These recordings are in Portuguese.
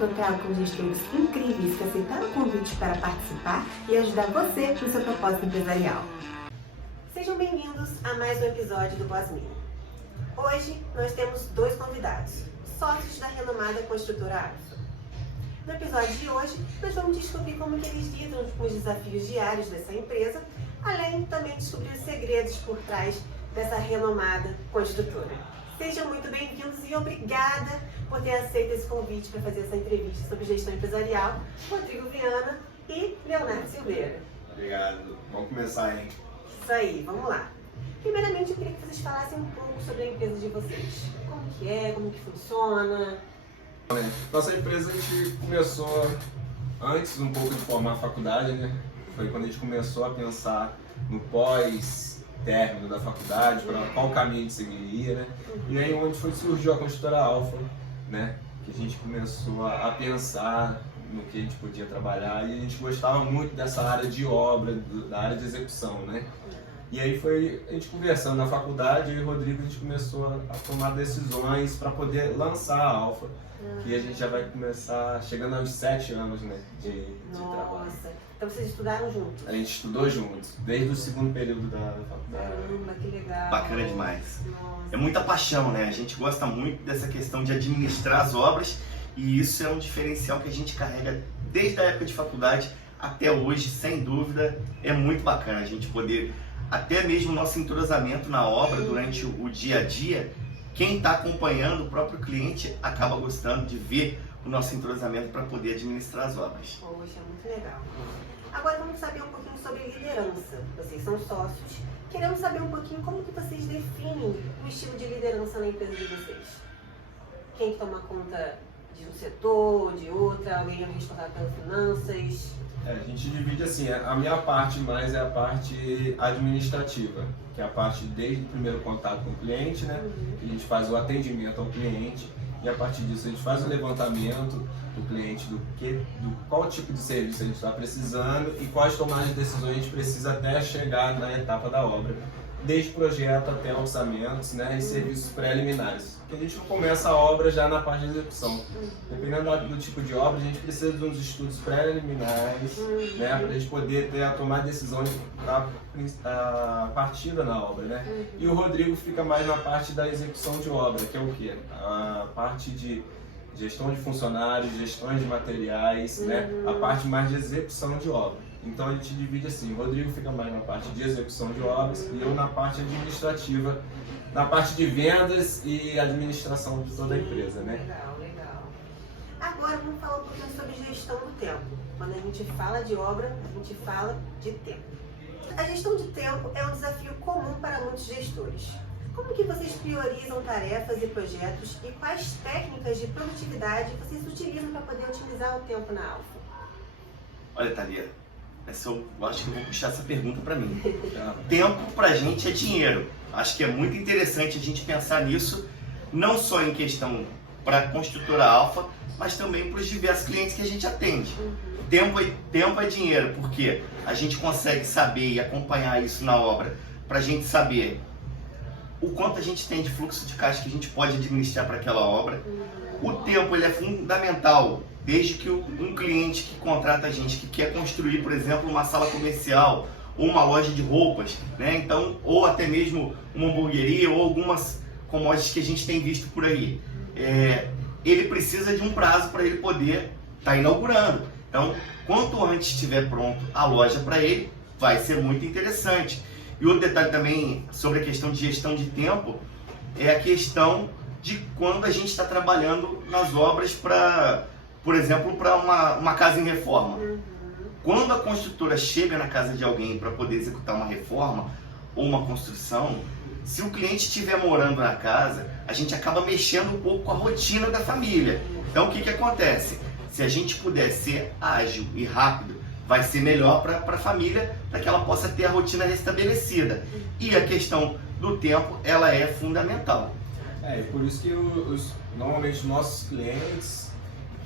que eu trago com gestores incríveis que aceitaram o convite para participar e ajudar você no seu propósito empresarial. Sejam bem-vindos a mais um episódio do Boss Mini. Hoje nós temos dois convidados, sócios da renomada construtora Alfa. No episódio de hoje, nós vamos descobrir como que eles lidam com os desafios diários dessa empresa, além de também descobrir os segredos por trás dessa renomada construtora. Sejam muito bem-vindos e obrigada por ter aceito esse convite para fazer essa entrevista sobre gestão empresarial, Rodrigo Viana e Leonardo Silveira. Obrigado. Vamos começar, hein? Isso aí, vamos lá. Primeiramente, eu queria que vocês falassem um pouco sobre a empresa de vocês. Como que é, como que funciona? Nossa empresa, a gente começou antes um pouco de formar a faculdade, né? Foi quando a gente começou a pensar no pós-término da faculdade, para qual caminho a gente seguiria, né? E aí onde surgiu a construtora Alfa, né? Que a gente começou a pensar no que a gente podia trabalhar e a gente gostava muito dessa área de obra, da área de execução, né? E aí foi a gente conversando na faculdade, eu e o Rodrigo, a gente começou a tomar decisões para poder lançar a Alfa, que a gente já vai começar chegando aos 7 anos, né, de trabalho. Nossa, então vocês estudaram juntos? A gente estudou juntos, desde o segundo período da faculdade. Caramba, que legal. Bacana demais. Nossa. É muita paixão, né? A gente gosta muito dessa questão de administrar as obras e isso é um diferencial que a gente carrega desde a época de faculdade até hoje, sem dúvida. É muito bacana a gente poder, até mesmo o nosso entrosamento na obra durante o dia a dia, quem está acompanhando, o próprio cliente, acaba gostando de ver o nosso entrosamento para poder administrar as obras. Poxa, muito legal. Agora vamos saber um pouquinho sobre liderança. Vocês são sócios. Queremos saber um pouquinho como que vocês definem o estilo de liderança na empresa de vocês. Quem que toma conta de um setor, de outra, alguém é responsável pelas finanças? A gente divide assim, a minha parte mais é a parte administrativa, que é a parte desde o primeiro contato com o cliente, né? A gente faz o atendimento ao cliente e a partir disso a gente faz o levantamento do cliente do qual tipo de serviço a gente está precisando e quais tomadas de decisões a gente precisa até chegar na etapa da obra, desde projeto até orçamentos, né, e serviços preliminares. Porque a gente não começa a obra já na parte de execução. Dependendo do tipo de obra, a gente precisa de uns estudos preliminares, né, para a gente poder tomar decisão a partida na obra, né? E o Rodrigo fica mais na parte da execução de obra, que é o quê? A parte de gestão de funcionários, gestão de materiais, né? A parte mais de execução de obra. Então a gente divide assim, o Rodrigo fica mais na parte de execução de obras e eu na parte administrativa, na parte de vendas e administração de toda a empresa, né? Legal, legal. Agora vamos falar um pouquinho sobre gestão do tempo. Quando a gente fala de obra, a gente fala de tempo. A gestão de tempo é um desafio comum para muitos gestores. Como que vocês priorizam tarefas e projetos e quais técnicas de produtividade vocês utilizam para poder otimizar o tempo na Alfa? Olha, Thalia, eu acho que eu vou puxar essa pergunta para mim. Tempo pra gente é dinheiro. Acho que é muito interessante a gente pensar nisso, não só em questão para a construtora Alfa, mas também para os diversos clientes que a gente atende. Tempo é dinheiro, porque a gente consegue saber e acompanhar isso na obra, para a gente saber o quanto a gente tem de fluxo de caixa que a gente pode administrar para aquela obra. O tempo ele é fundamental, desde que um cliente que contrata a gente, que quer construir, por exemplo, uma sala comercial ou uma loja de roupas, né? Então, ou até mesmo uma hamburgueria ou algumas commodities que a gente tem visto por aí. Ele precisa de um prazo para ele poder estar inaugurando. Então, quanto antes estiver pronto a loja para ele, vai ser muito interessante. E outro detalhe também sobre a questão de gestão de tempo é a questão de quando a gente está trabalhando nas obras para, por exemplo, para uma casa em reforma. Quando a construtora chega na casa de alguém para poder executar uma reforma ou uma construção, se o cliente estiver morando na casa, a gente acaba mexendo um pouco com a rotina da família. Então o que acontece? Se a gente puder ser ágil e rápido, vai ser melhor para a família, para que ela possa ter a rotina restabelecida. E a questão do tempo, ela é fundamental. E por isso que normalmente nossos clientes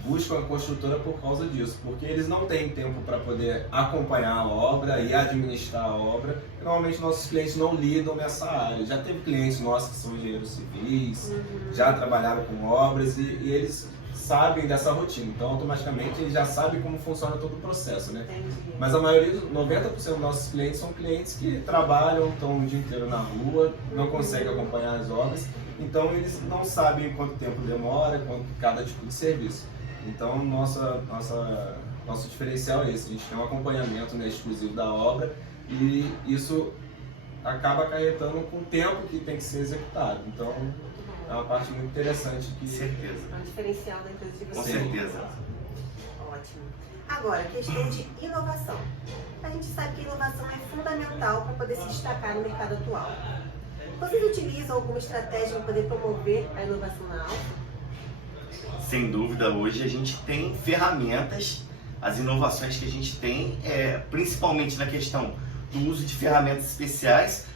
buscam a construtora por causa disso, porque eles não têm tempo para poder acompanhar a obra e administrar a obra. Normalmente nossos clientes não lidam nessa área. Já teve clientes nossos que são engenheiros civis, já trabalharam com obras e eles sabem dessa rotina, então automaticamente eles já sabem como funciona todo o processo, né? Entendi. Mas a maioria, 90% dos nossos clientes são clientes que trabalham, estão o dia inteiro na rua, não conseguem acompanhar as obras, então eles não sabem quanto tempo demora, quanto cada tipo de serviço. Então nosso diferencial é esse, a gente tem um acompanhamento, né, exclusivo da obra e isso acaba acarretando com o tempo que tem que ser executado. Então é uma parte muito interessante que... Certeza. É um diferencial da empresa de Com vocês. certeza. Ótimo. Agora, questão de inovação. A gente sabe que a inovação é fundamental para poder se destacar no mercado atual. Vocês utilizam alguma estratégia para poder promover a inovação na Alfa? Sem dúvida, hoje a gente tem ferramentas, as inovações que a gente tem, principalmente na questão do uso de ferramentas especiais.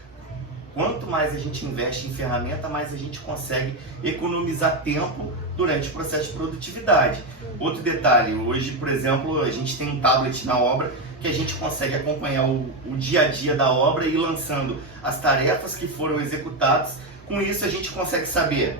Quanto mais a gente investe em ferramenta, mais a gente consegue economizar tempo durante o processo de produtividade. Outro detalhe, hoje, por exemplo, a gente tem um tablet na obra que a gente consegue acompanhar o dia a dia da obra e ir lançando as tarefas que foram executadas. Com isso a gente consegue saber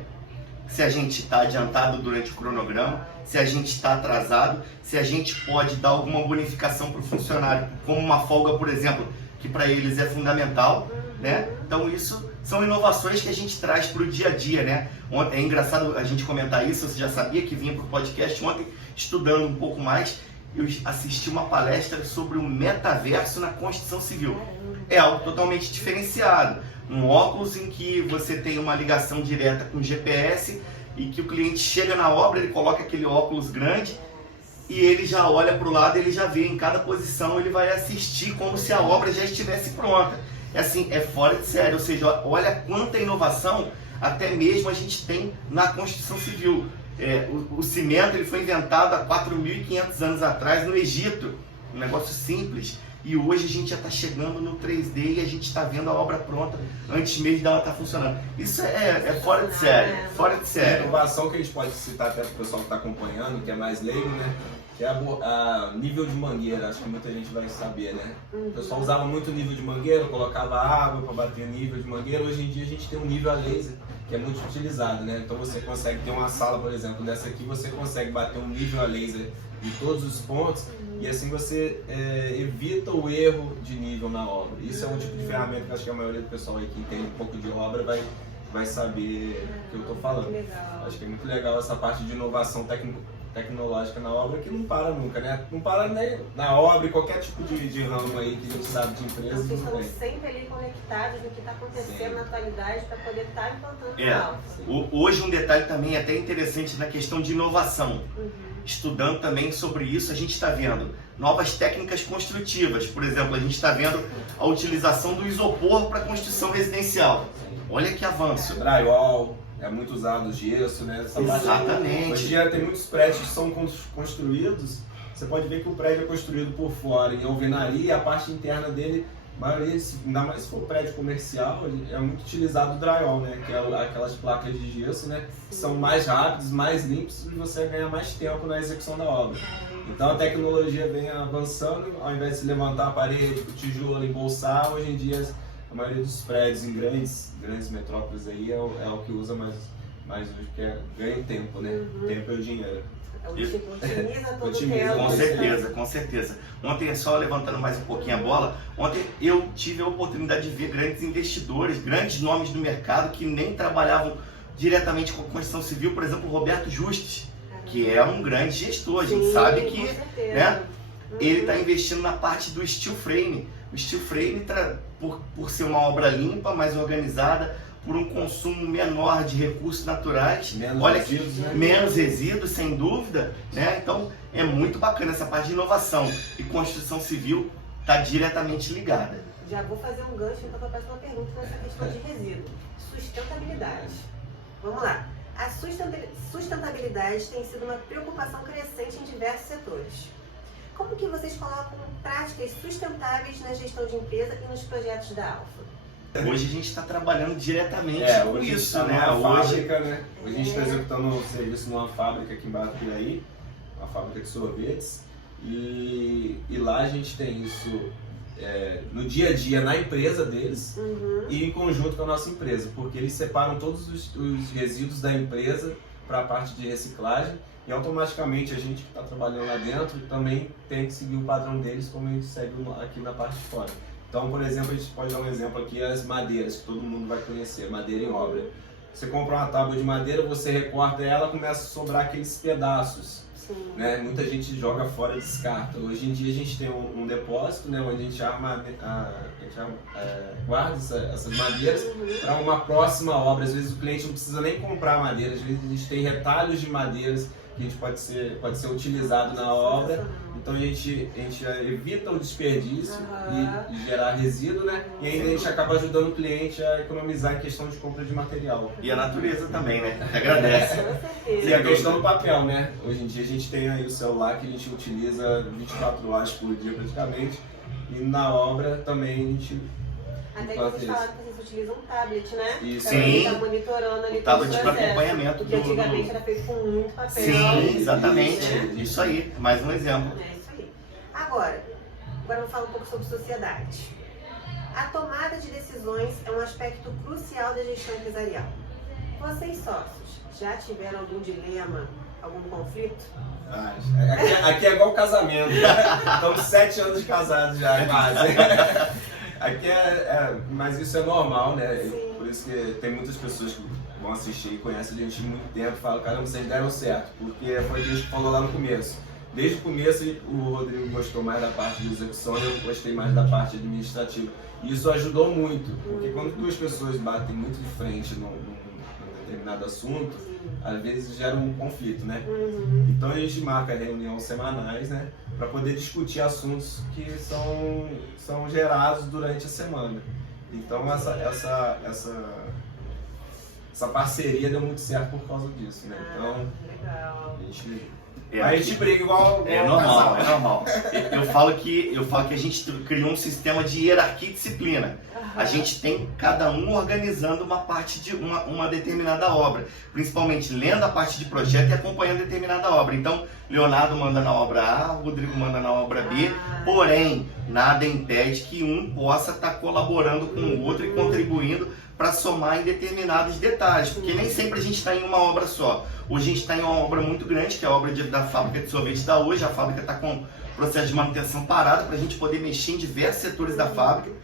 se a gente está adiantado durante o cronograma, se a gente está atrasado, se a gente pode dar alguma bonificação para o funcionário, como uma folga, por exemplo, que para eles é fundamental, né? Então isso são inovações que a gente traz para o dia a dia, né? É engraçado a gente comentar isso, você já sabia que vinha para o podcast ontem, estudando um pouco mais, eu assisti uma palestra sobre o metaverso na construção civil. É algo totalmente diferenciado, um óculos em que você tem uma ligação direta com GPS e que o cliente chega na obra, ele coloca aquele óculos grande e ele já olha para o lado, ele já vê em cada posição, ele vai assistir como se a obra já estivesse pronta. É assim, é fora de série, ou seja, olha quanta inovação até mesmo a gente tem na construção civil. O cimento ele foi inventado há 4.500 anos atrás no Egito, um negócio simples, e hoje a gente já está chegando no 3D e a gente está vendo a obra pronta antes mesmo dela estar funcionando. Isso é fora de série, fora de A série. inovação que a gente pode citar até para o pessoal que está acompanhando, que é mais leigo, né? Que é a nível de mangueira, acho que muita gente vai saber, né? O pessoal usava muito nível de mangueira, colocava água para bater nível de mangueira. Hoje em dia a gente tem um nível a laser, que é muito utilizado, né? Então você consegue ter uma sala, por exemplo, dessa aqui, você consegue bater um nível a laser em todos os pontos e assim você evita o erro de nível na obra. Isso é um tipo de ferramenta que acho que a maioria do pessoal aí que entende um pouco de obra vai saber o que eu estou falando. Legal. Acho que é muito legal essa parte de inovação tecnológica na obra que não para nunca, né? Não para nem na obra e qualquer tipo de ramo aí que a gente sabe de empresa. Vocês Não estão tem. sempre ali conectados no que está acontecendo Sim. na atualidade para poder estar implantando na Alfa. Hoje um detalhe também até interessante na questão de inovação. Estudando também sobre isso, a gente está vendo novas técnicas construtivas. Por exemplo, a gente está vendo a utilização do isopor para construção residencial. Olha que avanço. Drywall, é muito usado o gesso, né? Essa parte- Exatamente. Hoje em dia tem muitos prédios que são construídos, você pode ver que o prédio é construído por fora em alvenaria e a parte interna dele, a maioria, ainda mais se for prédio comercial, é muito utilizado o drywall, né? Que é aquelas placas de gesso, né? Que são mais rápidos, mais limpos e você ganha mais tempo na execução da obra. Então a tecnologia vem avançando, ao invés de se levantar a parede, o tijolo, embolsar, hoje em dia a maioria dos prédios em grandes metrópoles aí é o que usa mais hoje, que ganha tempo, né? Tempo é o dinheiro. Otimiza todo o Otimiza, tempo. Com certeza, com certeza. Ontem, só levantando mais um pouquinho a bola, ontem eu tive a oportunidade de ver grandes investidores, grandes nomes do mercado que nem trabalhavam diretamente com a construção civil, por exemplo, o Roberto Justus, que é um grande gestor, a gente Sim, sabe com que, certeza. né, ele está investindo na parte do steel frame. O steel frame, por ser uma obra limpa, mais organizada, por um consumo menor de recursos naturais, Menos olha resíduos, que né? menos resíduos, sem dúvida, né? Então é muito bacana essa parte de inovação e construção civil está diretamente ligada. Já vou fazer um gancho então para a próxima pergunta nessa questão de resíduo. Sustentabilidade. Vamos lá. A sustentabilidade tem sido uma preocupação crescente em diversos setores. Como que vocês colocam práticas sustentáveis na gestão de empresa e nos projetos da Alfa? Hoje a gente está trabalhando diretamente com hoje isso, a gente né? tá numa Hoje fábrica, né? Hoje a gente está executando um serviço numa fábrica aqui em Batupiaí, uma fábrica de sorvetes, e lá a gente tem isso no dia a dia na empresa deles e em conjunto com a nossa empresa, porque eles separam todos os resíduos da empresa para a parte de reciclagem e automaticamente a gente que está trabalhando lá dentro também tem que seguir o padrão deles como a gente segue aqui na parte de fora. Então, por exemplo, a gente pode dar um exemplo aqui, as madeiras, que todo mundo vai conhecer, madeira em obra. Você compra uma tábua de madeira, você recorta ela, começa a sobrar aqueles pedaços. Né? Muita gente joga fora e descarta. Hoje em dia a gente tem um depósito, né, onde a gente guarda essas madeiras para uma próxima obra. Às vezes o cliente não precisa nem comprar madeira, às vezes a gente tem retalhos de madeiras que a gente pode ser utilizado na obra. Então a gente evita o desperdício e gerar resíduo, né? E ainda a gente acaba ajudando o cliente a economizar em questão de compra de material. E a natureza também, né? Agradece. E a questão do papel, né? Hoje em dia a gente tem aí o celular que a gente utiliza 24 horas por dia praticamente. E na obra também a gente... Até que vocês falaram que vocês utilizam um tablet, né? Isso. Sim. Tá monitorando ali Tablet todo o para processo. acompanhamento Porque antigamente era feito com muito papel. Sim, exatamente. Né? Isso aí, mais um exemplo. É isso aí. Agora vamos falar um pouco sobre sociedade. A tomada de decisões é um aspecto crucial da gestão empresarial. Vocês sócios já tiveram algum dilema, algum conflito? Aqui é igual casamento. Estamos 7 anos casados já, quase. Aqui mas isso é normal, né? Sim. Por isso que tem muitas pessoas que vão assistir e conhecem a gente há muito tempo e falam, caramba, vocês deram certo. Porque foi o que a gente falou lá no começo. Desde o começo o Rodrigo gostou mais da parte de execução e eu gostei mais da parte administrativa. E isso ajudou muito, porque quando duas pessoas batem muito de frente num determinado assunto, às vezes gera um conflito, né? Então a gente marca reuniões semanais, né? Para poder discutir assuntos que são gerados durante a semana. Então essa parceria deu muito certo por causa disso, né? Então legal. a gente briga igual normal, casal. é normal. Eu falo que a gente criou um sistema de hierarquia e disciplina. A gente tem cada um organizando uma parte de uma determinada obra, principalmente lendo a parte de projeto e acompanhando determinada obra. Então, Leonardo manda na obra A, Rodrigo manda na obra B, porém, nada impede que um possa estar colaborando com o outro e contribuindo para somar em determinados detalhes, porque nem sempre a gente está em uma obra só. Hoje a gente está em uma obra muito grande, que é a obra da fábrica de sorvete da Hoje. A fábrica está com processo de manutenção parado para a gente poder mexer em diversos setores da fábrica.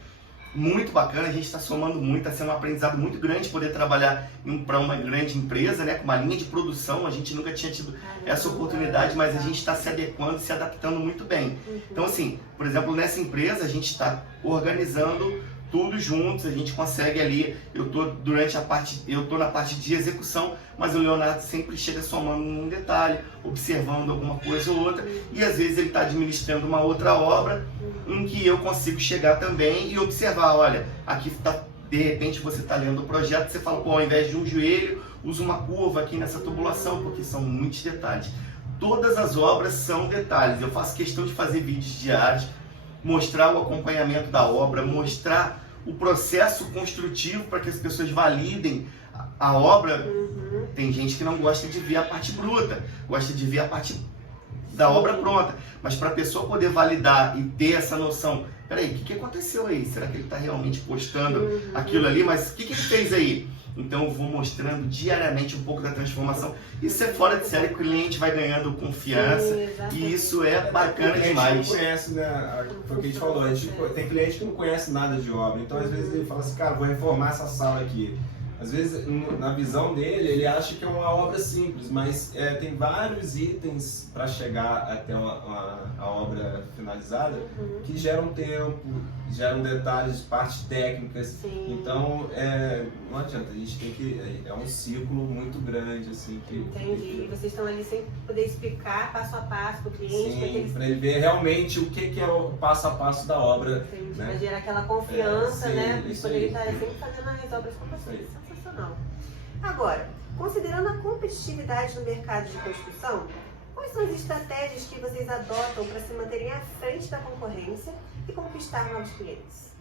Muito bacana, a gente está somando muito, está sendo um aprendizado muito grande poder trabalhar para uma grande empresa, né, com uma linha de produção. A gente nunca tinha tido essa oportunidade, mas a gente está se adequando e se adaptando muito bem. Então, assim, por exemplo, nessa empresa a gente está organizando tudo juntos, a gente consegue ali, eu tô na parte de execução, mas o Leonardo sempre chega somando um detalhe, observando alguma coisa ou outra, e às vezes ele está administrando uma outra obra em que eu consigo chegar também e observar, olha, aqui tá, de repente você está lendo o projeto, você fala, pô, ao invés de um joelho, usa uma curva aqui nessa tubulação, porque são muitos detalhes. Todas as obras são detalhes, eu faço questão de fazer vídeos diários, mostrar o acompanhamento da obra, mostrar o processo construtivo para que as pessoas validem a obra. Tem gente que não gosta de ver a parte bruta, gosta de ver a parte da obra pronta, mas para a pessoa poder validar e ter essa noção, peraí, o que aconteceu aí? Será que ele está realmente postando aquilo ali? Mas o que ele fez aí? Então eu vou mostrando diariamente um pouco da transformação. Isso é fora de série, o cliente vai ganhando confiança. E isso é bacana demais. Não conhece, né? Foi o que a gente falou, tem cliente que não conhece nada de obra, então às vezes ele fala assim, cara, vou reformar essa sala aqui. Às vezes, na visão dele, ele acha que é uma obra simples, mas tem vários itens para chegar até a obra finalizada que geram tempo, geram detalhes, partes técnicas. Sim. Então, não adianta, a gente tem que... É um ciclo muito grande, assim. Entendi. Vocês estão ali sem poder explicar passo a passo para o cliente. Sim, para ele ver realmente o que é o passo a passo da obra. Entendi. Né? Para gerar aquela confiança, sim, né? isso Poder aí. estar sempre fazendo as obras com vocês. Sensacional. Agora, considerando a competitividade no mercado de construção, quais são as estratégias que vocês adotam para se manterem à frente da concorrência e conquistar novos clientes?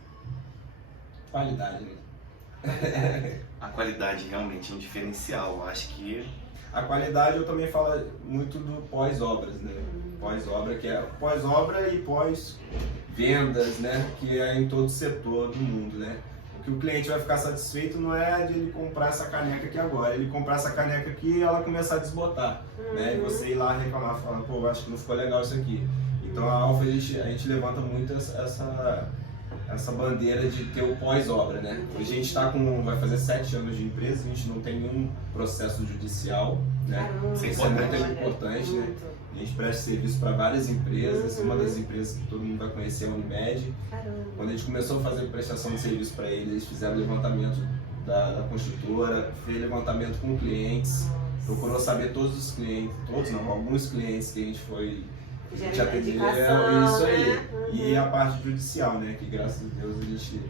Qualidade, né? A qualidade realmente é um diferencial. Eu acho que A qualidade eu também falo muito do pós-obras, né? Pós-obra, que é pós-obra e pós-vendas, né? Que é em todo setor do mundo, né? que o cliente vai ficar satisfeito não é de ele comprar essa caneca aqui agora, ele comprar essa caneca aqui e ela começar a desbotar, né? E você ir lá reclamar, falando, pô, acho que não ficou legal isso aqui. Então a Alfa, a gente levanta muito essa bandeira de ter o pós-obra, né? A gente vai fazer 7 anos de empresa, a gente não tem nenhum processo judicial, né? Caramba, Isso é muito importante, né? A gente presta serviço para várias empresas, uma das empresas que todo mundo vai conhecer é a Unimed. Caramba. Quando a gente começou a fazer prestação de serviço para eles fizeram levantamento da construtora, fez levantamento com clientes, procurou saber todos os clientes, alguns clientes que a gente foi atendeu, isso aí. Né? E a parte judicial, né? Que graças a Deus a gente,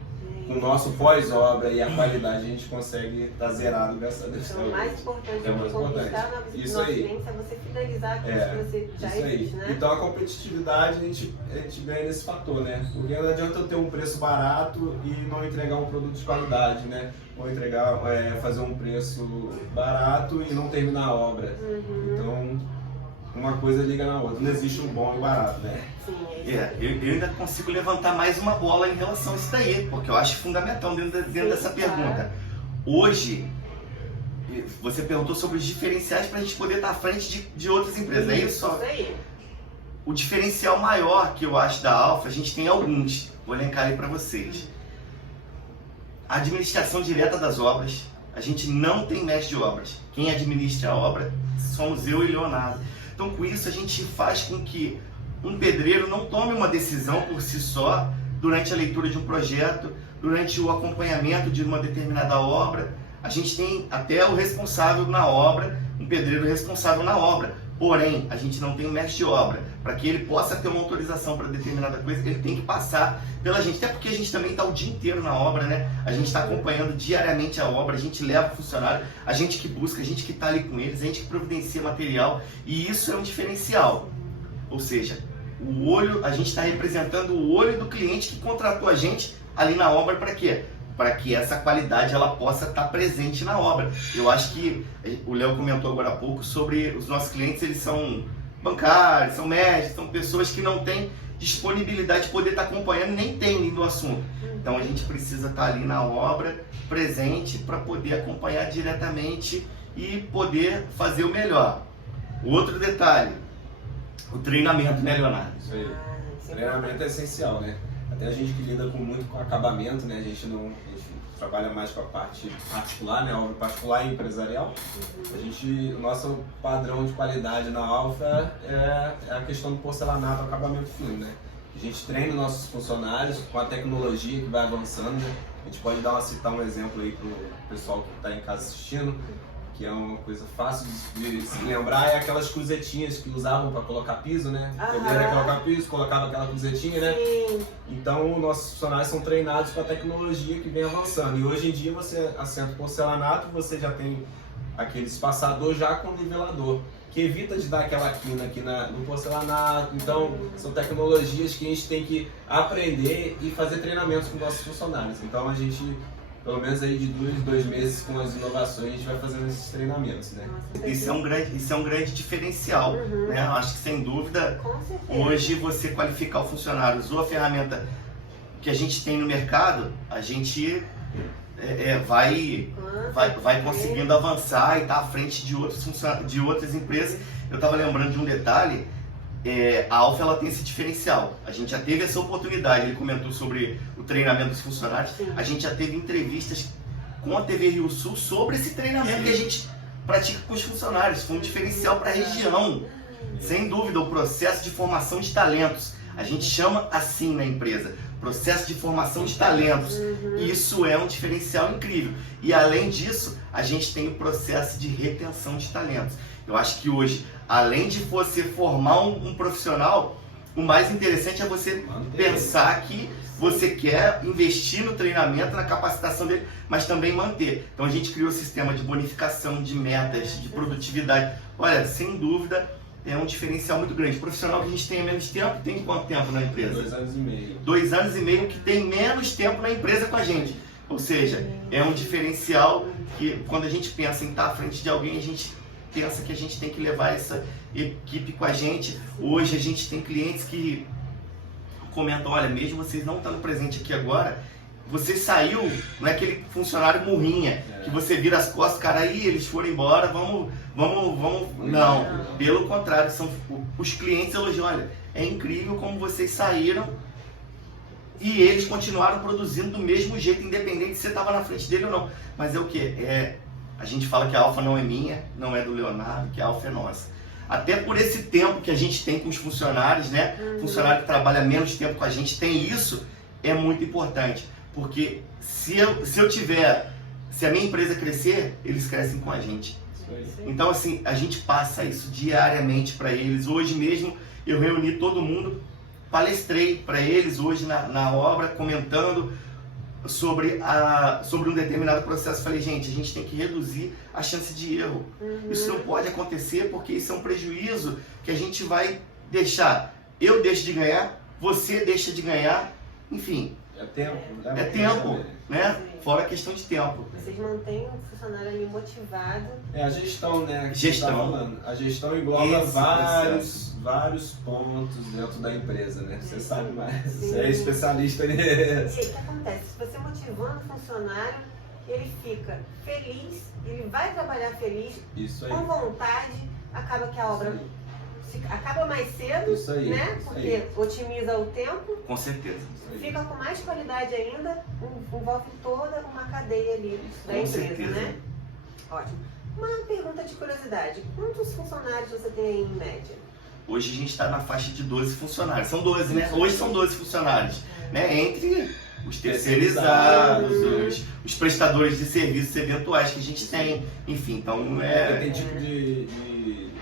com o nosso pós-obra e a qualidade, a gente consegue estar zerado, graças a Deus. Então, o mais importante é o mais conquistar importante. novos clientes é você finalizar aquilo que você já existe, né? Então a competitividade a gente ganha nesse fator, né? Porque não adianta eu ter um preço barato e não entregar um produto de qualidade, né? Ou fazer um preço barato e não terminar a obra. Então, uma coisa liga na outra, não existe um bom e barato, né? Sim, Eu ainda consigo levantar mais uma bola em relação a isso daí, porque eu acho fundamental dentro dessa pergunta. Hoje, você perguntou sobre os diferenciais para a gente poder estar à frente de outras empresas, é isso? Isso aí. O diferencial maior que eu acho da Alfa, a gente tem alguns, vou elencar aí para vocês. A administração direta das obras, a gente não tem mestre de obras. Quem administra a obra somos eu e Leonardo. Então, com isso, a gente faz com que um pedreiro não tome uma decisão por si só durante a leitura de um projeto, durante o acompanhamento de uma determinada obra. A gente tem até o responsável na obra, um pedreiro responsável na obra. Porém, a gente não tem um mestre de obra. Para que ele possa ter uma autorização para determinada coisa, ele tem que passar pela gente. Até porque a gente também está o dia inteiro na obra, né? A gente está acompanhando diariamente a obra, a gente leva o funcionário, a gente que busca, a gente que está ali com eles, a gente que providencia material. E isso é um diferencial. Ou seja, a gente está representando o olho do cliente que contratou a gente ali na obra para quê? Para que essa qualidade ela possa estar presente na obra. Eu acho que o Léo comentou agora há pouco sobre os nossos clientes, eles são bancários, são médicos, são pessoas que não têm disponibilidade de poder estar acompanhando e nem entendem do assunto. Então a gente precisa estar ali na obra, presente, para poder acompanhar diretamente e poder fazer o melhor. Outro detalhe, o treinamento, né, Leonardo? Isso aí. O treinamento é essencial, né? Até a gente que lida muito com acabamento, né? A gente trabalha mais com a parte particular, né? Obra particular e empresarial. O nosso padrão de qualidade na Alfa é a questão do porcelanato, acabamento fino, né? A gente treina nossos funcionários com a tecnologia que vai avançando, né? A gente pode citar um exemplo aí para o pessoal que está em casa assistindo, que é uma coisa fácil de se lembrar, é aquelas cruzetinhas que usavam para colocar piso, né? Poderia colocar piso, colocava aquela cruzetinha, né? Sim. Então, nossos funcionários são treinados com a tecnologia que vem avançando. E hoje em dia, você assenta o porcelanato, você já tem aquele espaçador já com nivelador, que evita de dar aquela quina aqui no porcelanato. Então, são tecnologias que a gente tem que aprender e fazer treinamentos com nossos funcionários. Então, a gente, pelo menos aí de 2 meses com as inovações, a gente vai fazendo esses treinamentos, né? Isso é um grande diferencial, né? Eu acho que, sem dúvida, hoje você qualificar o funcionário, usou a ferramenta que a gente tem no mercado, a gente vai conseguindo avançar e estar à frente de outras empresas. Eu estava lembrando de um detalhe, a Alfa ela tem esse diferencial. A gente já teve essa oportunidade, ele comentou sobre o treinamento dos funcionários. Sim. A gente já teve entrevistas com a TV Rio Sul sobre esse treinamento que a gente pratica com os funcionários. Foi um diferencial para a região. Sem dúvida, o processo de formação de talentos. A gente chama assim na empresa, processo de formação de talentos. Isso é um diferencial incrível. E além disso, a gente tem o processo de retenção de talentos. Eu acho que hoje, além de você formar um profissional, o mais interessante é você pensar que você quer investir no treinamento, na capacitação dele, mas também manter. Então a gente criou um sistema de bonificação, de metas, de produtividade. Olha, sem dúvida, é um diferencial muito grande. O profissional que a gente tem menos tempo, tem quanto tempo na empresa? 2 anos e meio. 2 anos e meio que tem menos tempo na empresa com a gente. Ou seja, é um diferencial que quando a gente pensa em estar à frente de alguém, a gente pensa que a gente tem que levar essa equipe com a gente. Hoje a gente tem clientes que comentam, olha, mesmo vocês não estando presentes aqui agora, Você saiu, não é aquele funcionário murrinha, que você vira as costas, cara, aí eles foram embora, vamos. Não, pelo contrário, os clientes elogiam, olha, é incrível como vocês saíram e eles continuaram produzindo do mesmo jeito, independente se você estava na frente dele ou não. Mas é o quê? A gente fala que a Alfa não é minha, não é do Leonardo, que a Alfa é nossa. Até por esse tempo que a gente tem com os funcionários, né? Funcionário que trabalha menos tempo com a gente tem isso, é muito importante. Porque se a minha empresa crescer, eles crescem com a gente. Então, assim, a gente passa isso diariamente para eles. Hoje mesmo eu reuni todo mundo, palestrei para eles hoje na obra, comentando sobre um determinado processo. Falei, gente, a gente tem que reduzir a chance de erro. Isso não pode acontecer porque isso é um prejuízo que a gente vai deixar. Eu deixo de ganhar, você deixa de ganhar, enfim. É tempo. É tempo, né? Fora a questão de tempo. Vocês mantêm o funcionário ali motivado. É a gestão, né? Gestão. Tá falando. A gestão engloba vários pontos dentro da empresa, né? Você sabe mais. Sim. Você é especialista nisso. E aí, o que acontece? Se você motivando o funcionário, ele fica feliz, ele vai trabalhar feliz, Isso aí. com vontade, acaba que a obra acaba mais cedo, Isso aí, né? isso Porque aí. otimiza o tempo, Com certeza. fica com mais qualidade ainda, envolve toda uma cadeia ali da Com empresa, certeza. né? Ótimo. Uma pergunta de curiosidade: quantos funcionários você tem aí em média? Hoje a gente está na faixa de 12 funcionários. São 12, né? Hoje são 12 funcionários. Né? Entre os terceirizados, os prestadores de serviços eventuais que a gente tem. Enfim, então Tem tipo de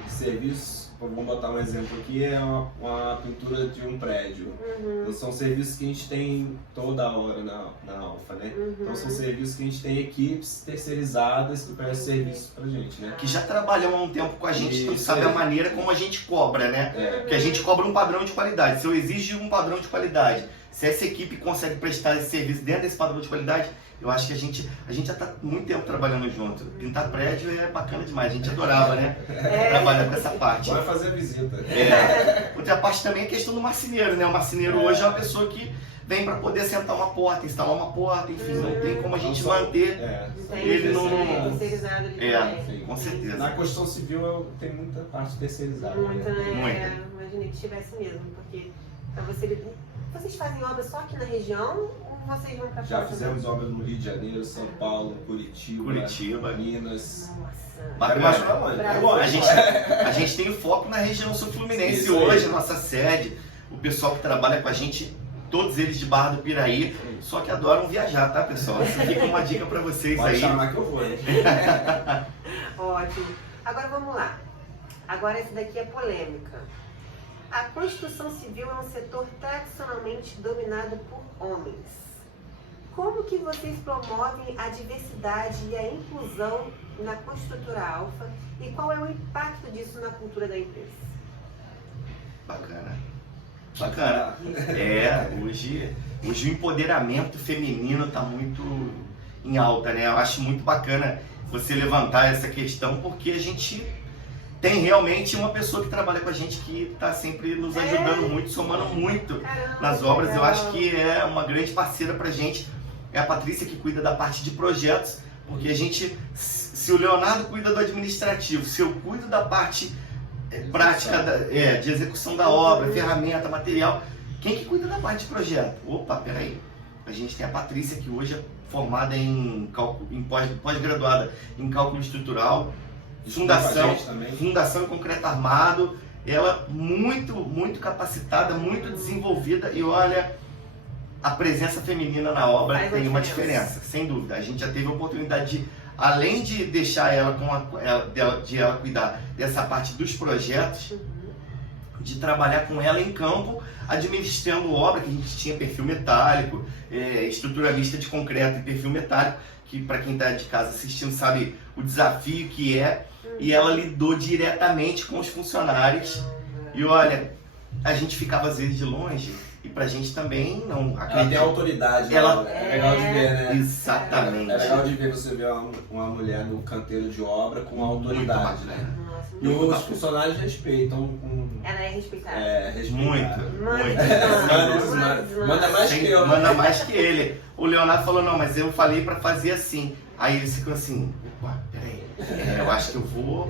serviço, vamos botar um exemplo aqui, é uma pintura de um prédio. Então, são serviços que a gente tem toda hora na Alfa, né? Então são serviços que a gente tem equipes terceirizadas que prestam serviço pra gente, né? que já trabalham há um tempo com a gente, então Isso sabe aí. a maneira como a gente cobra, né? Porque a gente cobra um padrão de qualidade. Se eu exijo um padrão de qualidade, se essa equipe consegue prestar esse serviço dentro desse padrão de qualidade, eu acho que a gente já está muito tempo trabalhando junto. Pintar prédio é bacana demais, a gente adorava, né? Trabalhar com essa parte. Vai fazer a visita. Outra parte também é a questão do marceneiro, né? O marceneiro hoje é uma pessoa que vem para poder assentar uma porta, instalar uma porta, enfim, não tem como a gente manter. Ele não- terceirizado ali também. Sim, com certeza. Na construção civil tem muita parte terceirizada. Muito, né? né? Imaginei que tivesse mesmo, porque pra vocês fazem obra só aqui na região ou vocês vão pra fora? Já fizemos obras no Rio de Janeiro, São Paulo, Curitiba, Minas. Nossa. Bacana. É bom, A gente tem o foco na região sul fluminense Isso aí. hoje, nossa sede, o pessoal que trabalha com a gente, todos eles de Barra do Piraí, só que adoram viajar, tá, pessoal? Isso fica uma dica para vocês Pode aí. chamar que eu vou, hein? Ótimo. Agora vamos lá. Agora essa daqui é polêmica. A construção civil é um setor tradicionalmente dominado por homens. Como que vocês promovem a diversidade e a inclusão na construtora Alfa e qual é o impacto disso na cultura da empresa? Bacana. Hoje o empoderamento feminino está muito em alta, né? Eu acho muito bacana você levantar essa questão, porque a gente tem realmente uma pessoa que trabalha com a gente que está sempre nos ajudando muito, somando muito nas obras. Eu acho que é uma grande parceira pra gente. É a Patrícia que cuida da parte de projetos, porque a gente, se o Leonardo cuida do administrativo, se eu cuido da parte prática de execução da obra, ferramenta, material, quem que cuida da parte de projeto? Opa, peraí. A gente tem a Patrícia, que hoje é formada em pós-graduada em cálculo estrutural, fundação em concreto armado. Ela muito capacitada, muito desenvolvida, e olha, a presença feminina na obra tem uma diferença, sem dúvida. A gente já teve a oportunidade de, além de deixar ela de ela cuidar dessa parte dos projetos, de trabalhar com ela em campo, administrando obra, que a gente tinha perfil metálico, estrutura mista de concreto e perfil metálico, que para quem está de casa assistindo sabe o desafio que é, e ela lidou diretamente com os funcionários. E olha, a gente ficava às vezes de longe, E pra gente também não Ela tem acredita. autoridade, Ela- né? É legal de ver, né? Exatamente. É legal de ver você ver uma mulher no canteiro de obra com autoridade, Muito né? bacana. Nossa, E muito os funcionários respeitam com... Ela é respeitada. Muito, Manda, manda mais que eu. Manda mais que ele. O Leonardo falou, não, mas eu falei pra fazer assim. Aí eles ficam assim, opa, peraí, eu acho que eu vou.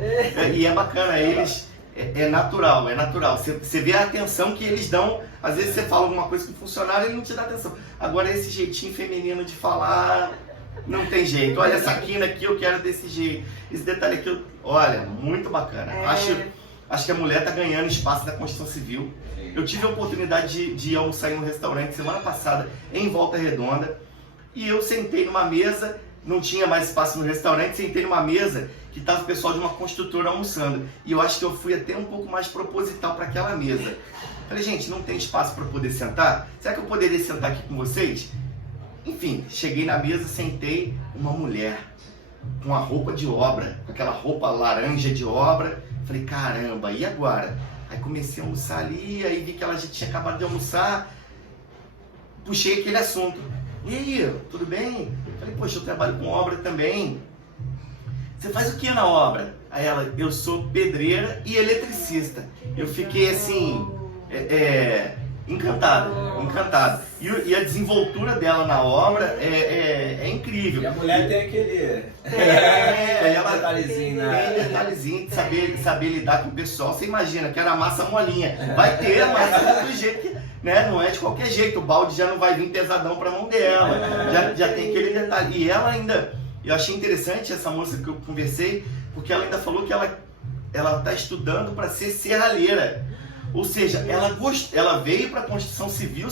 E é bacana, eles, é natural, é natural. Você vê a atenção que eles dão, às vezes você fala alguma coisa com o funcionário e ele não te dá atenção. Agora esse jeitinho feminino de falar, não tem jeito. Olha essa quina aqui, eu quero desse jeito. Esse detalhe aqui, olha, muito bacana. Acho que a mulher tá ganhando espaço na construção civil. Eu tive a oportunidade de almoçar em um restaurante semana passada, em Volta Redonda, e eu sentei numa mesa, não tinha mais espaço no restaurante, sentei numa mesa que estava o pessoal de uma construtora almoçando. E eu acho que eu fui até um pouco mais proposital para aquela mesa. Falei, gente, não tem espaço para poder sentar? Será que eu poderia sentar aqui com vocês? Enfim, cheguei na mesa, sentei, uma mulher com a roupa de obra, com aquela roupa laranja de obra. Falei, caramba, e agora? Aí comecei a almoçar ali, aí vi que ela já tinha acabado de almoçar, puxei aquele assunto. E aí, tudo bem? Falei, poxa, eu trabalho com obra também. Você faz o que na obra? Aí ela, eu sou pedreira e eletricista. Eu fiquei assim, encantado. E a desenvoltura dela na obra é incrível. E a mulher tem aquele... ela detalhezinho, tem detalhezinho de saber lidar com o pessoal. Você imagina que era massa molinha. Vai ter, mas do jeito que... Né? Não é de qualquer jeito. O balde já não vai vir pesadão pra mão dela. Já tem aquele detalhe. E ela ainda... Eu achei interessante essa moça que eu conversei, porque ela ainda falou que ela tá estudando para ser serralheira. Ou seja, ela veio para a construção civil,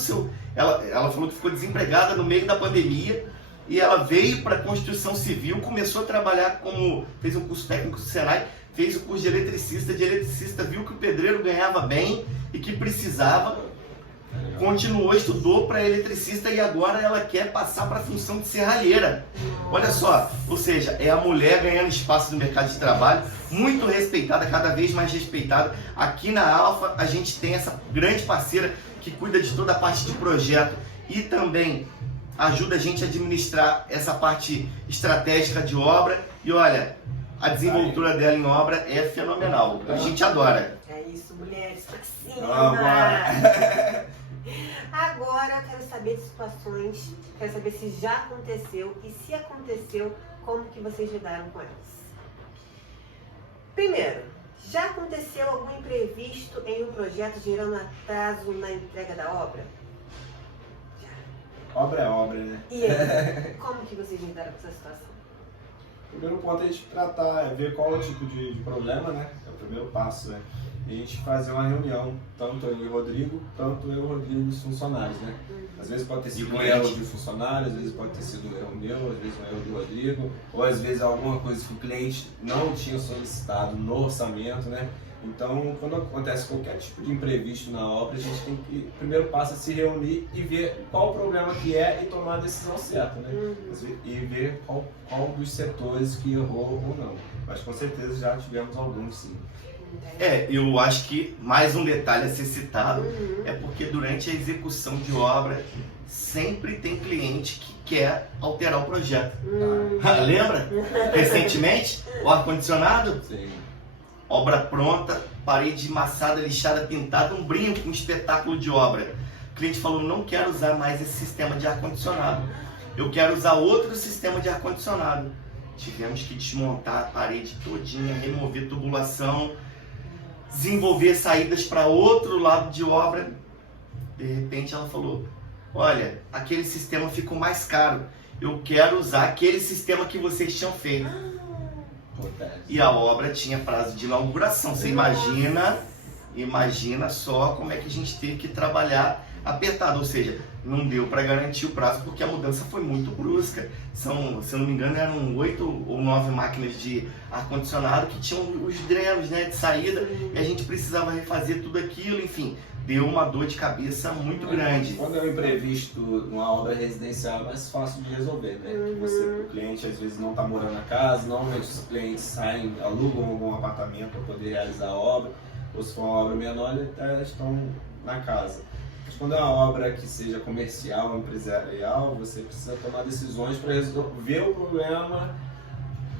ela falou que ficou desempregada no meio da pandemia, e ela veio para a construção civil, começou a trabalhar fez um curso técnico do Senai, fez o curso de eletricista, viu que o pedreiro ganhava bem e que precisava, continuou, estudou para eletricista e agora ela quer passar para a função de serralheira. Olha só, ou seja, é a mulher ganhando espaço no mercado de trabalho, muito respeitada, cada vez mais respeitada. Aqui na Alfa a gente tem essa grande parceira que cuida de toda a parte de projeto e também ajuda a gente a administrar essa parte estratégica de obra. E olha, a desenvoltura dela em obra é fenomenal, a gente adora. É isso, mulheres, pra cima! Agora eu quero saber de situações, quero saber se já aconteceu e se aconteceu, como que vocês lidaram com elas. Primeiro, já aconteceu algum imprevisto em um projeto gerando atraso na entrega da obra? Já. Obra é obra, né? E aí, como que vocês lidaram com essa situação? O primeiro ponto é a gente tratar, ver qual é o tipo de problema, né? É o primeiro passo, né? E a gente fazer uma reunião, tanto eu e o Rodrigo, e os funcionários, né? Às vezes pode ter sido um erro de funcionário, às vezes pode ter sido um erro meu, às vezes um erro do Rodrigo, ou às vezes alguma coisa que o cliente não tinha solicitado no orçamento, né? Então, quando acontece qualquer tipo de imprevisto na obra, a gente tem que, o primeiro passo é se reunir e ver qual o problema que é e tomar a decisão certa, né? E ver qual dos setores que errou ou não. Mas com certeza já tivemos alguns, sim. Eu acho que mais um detalhe a ser citado é porque durante a execução de obra sempre tem cliente que quer alterar o projeto. Lembra? Recentemente, o ar-condicionado, obra pronta, parede amassada, lixada, pintada, um brinco, um espetáculo de obra. O cliente falou, não quero usar mais esse sistema de ar-condicionado, eu quero usar outro sistema de ar-condicionado. Tivemos que desmontar a parede todinha, remover tubulação, desenvolver saídas para outro lado de obra. De repente ela falou, olha, aquele sistema ficou mais caro, eu quero usar aquele sistema que vocês tinham feito. E a obra tinha prazo de inauguração. Você imagina só como é que a gente teve que trabalhar apertado, ou seja, não deu para garantir o prazo porque a mudança foi muito brusca. Se eu não me engano, eram 8 ou 9 máquinas de ar-condicionado que tinham os drenos, né, de saída, e a gente precisava refazer tudo aquilo, enfim, deu uma dor de cabeça muito grande. Quando é um imprevisto numa obra residencial é mais fácil de resolver, né? O cliente às vezes não está morando na casa, normalmente os clientes saem, alugam algum apartamento para poder realizar a obra, ou se for uma obra menor, eles estão na casa. Mas quando é uma obra que seja comercial, empresarial, você precisa tomar decisões para resolver o problema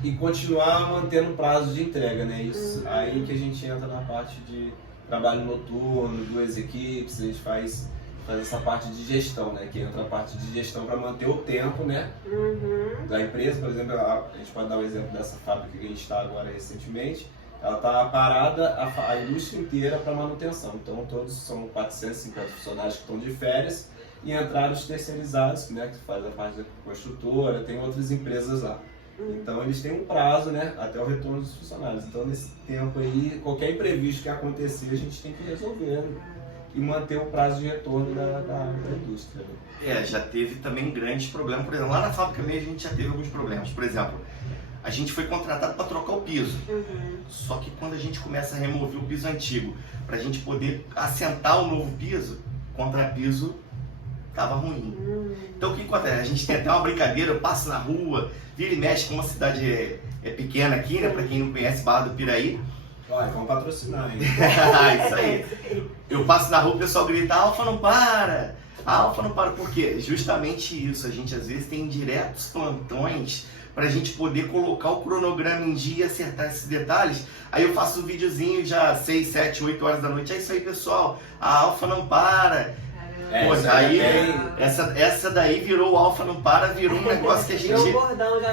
e continuar mantendo o prazo de entrega, né? Isso aí que a gente entra na parte de trabalho noturno, 2 equipes, a gente faz essa parte de gestão, né? Que entra a parte de gestão para manter o tempo, né? Da empresa. Por exemplo, a gente pode dar um exemplo dessa fábrica que a gente está agora recentemente. Ela está parada a indústria inteira para manutenção. Então todos são 450 funcionários que estão de férias e entraram os terceirizados, né? Que faz a parte da construtora, tem outras empresas lá. Então eles têm um prazo, né, até o retorno dos funcionários. Então nesse tempo aí, qualquer imprevisto que acontecer, a gente tem que resolver, né? E manter o prazo de retorno da indústria. Né? Já teve também grandes problemas. Por exemplo, lá na fábrica mesmo a gente já teve alguns problemas. Por exemplo, a gente foi contratado para trocar o piso. Só que quando a gente começa a remover o piso antigo, para a gente poder assentar o novo piso, o contrapiso estava ruim. Então o que acontece? A gente tem até uma brincadeira, eu passo na rua, vira e mexe, como uma cidade é pequena aqui, né? Para quem não conhece, Barra do Piraí. Olha, vamos patrocinar, hein? Isso aí. Eu passo na rua, o pessoal grita, a Alfa não para! A Alfa não para, por quê? Justamente isso, a gente às vezes tem diretos plantões para a gente poder colocar o cronograma em dia, acertar esses detalhes. Aí eu faço um videozinho já 6, 7, 8 horas da noite, é isso aí pessoal, a Alfa não para! Pô, daí, essa daí virou o Alfa não para, virou um negócio que a gente... Virou bordão já.